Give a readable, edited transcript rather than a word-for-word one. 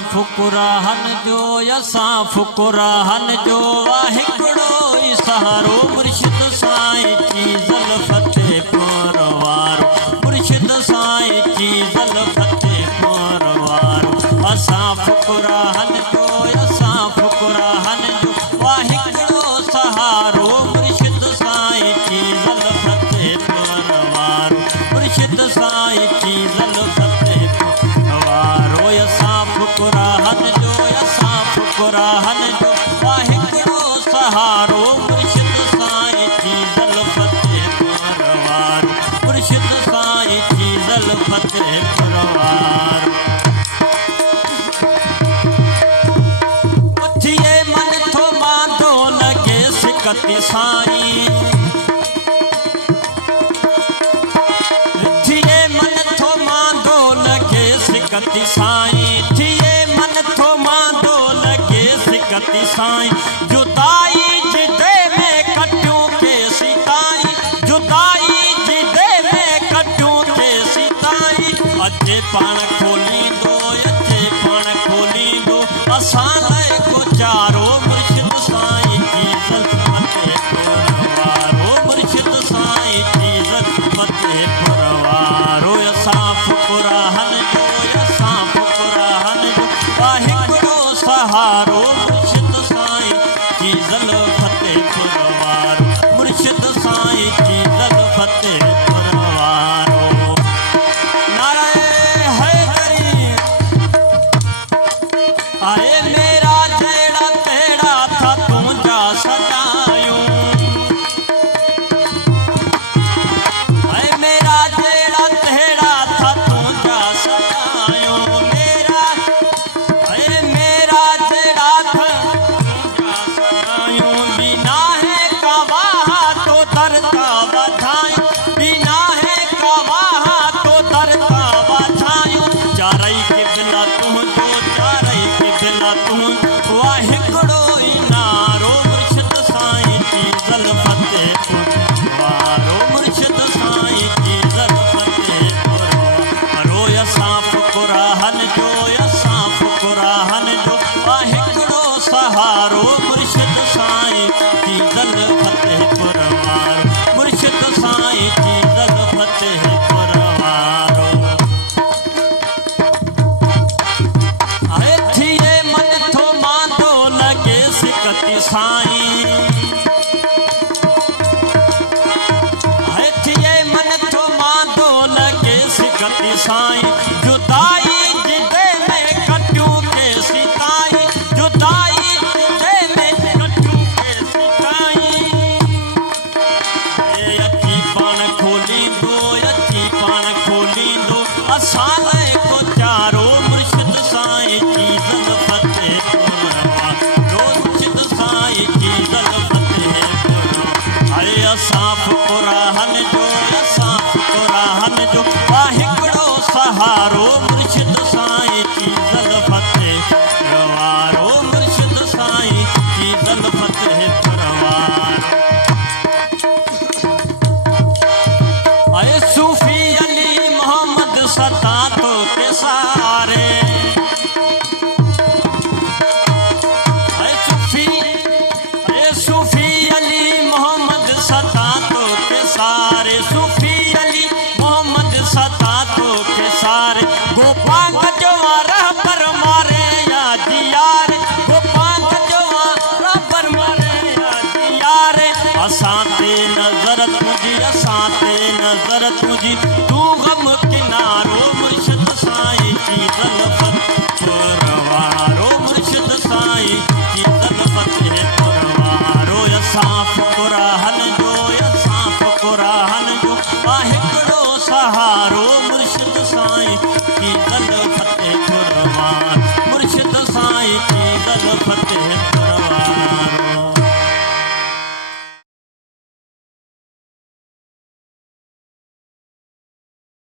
फुकुराहन जो वाहिगुरु सहारो मुर्शिद साईं जी ज़ल्फ़ते परवारो मुर्शिद साईं जी ज़ल्फ़ते परवारो असां फुकुराहन जो वाहिगुरु सहारो मुर्शिद साईं जी ज़ल्फ़ते परवारो मुर्शिद साईं जी ज़ल्फ़ते परवारो असां फुकुराहन जो वाहिगुरु सहारो मुर्शिद साईं जी ज़ल्फ़ते परवारो मुर्शिद साईं जी ज़ल्फ़ते परवारो उथिए मन थो मांदो लगे सिकती साईं उथिए मन थो मांदो लगे सिकती साईं थिए मन थो मांदो लगे सिकती साईं जुदाई जिदे में कटियूं के सिताई जुदाई जिदे में कटियूं के सिताई अचे पाण खोलींदो असां लाइ गुजारो मुर्शिद साईं जी ज़ल्फ़ते परवारो मुर्शिद साईं जी ज़ल्फ़ते परवारो असां फुकुराहन जो वाहिगुरु सहारो मुर्शिद साईं जी ज़ल्फ़ते परवारो मुर्शिद साईं जी ज़ल्फ़ते परवारो नारे हैदरी आए मेरा जेड़ा तेड़ा था तुझा सजायूं आए मेरा जेड़ा तेड़ा था तुझा सजायूं मेरा जेड़ा था तुझा सजायूं बिना है गवाह तो दरता बधायूं बिना है गवाह तो दरता बधायूं चारई के बिला तुझो वाहिगुरु नारो मुर्शिद साईं जी ज़ल्फ़ते परवारो मुर्शिद साईं जी ज़ल्फ़ते परवारो असां फुकुराहन जो वाहिगुरु सहारो मुर्शिद साईं जी ज़ल्फ़ते परवारो मुर्शिद साईं जी ज़ल्फ़ते परवारो सिकती साईं थिए मन थो मांदो लगे सिकती साईं जुदाई जिदे में कटियूं के सिताई जुदाई जिदे में कटियूं के सिताई अची पाण खोलींदो असां लाइ गुजारो मुर्शिद साईं जी ज़ल्फ़ते असां फुकुराहन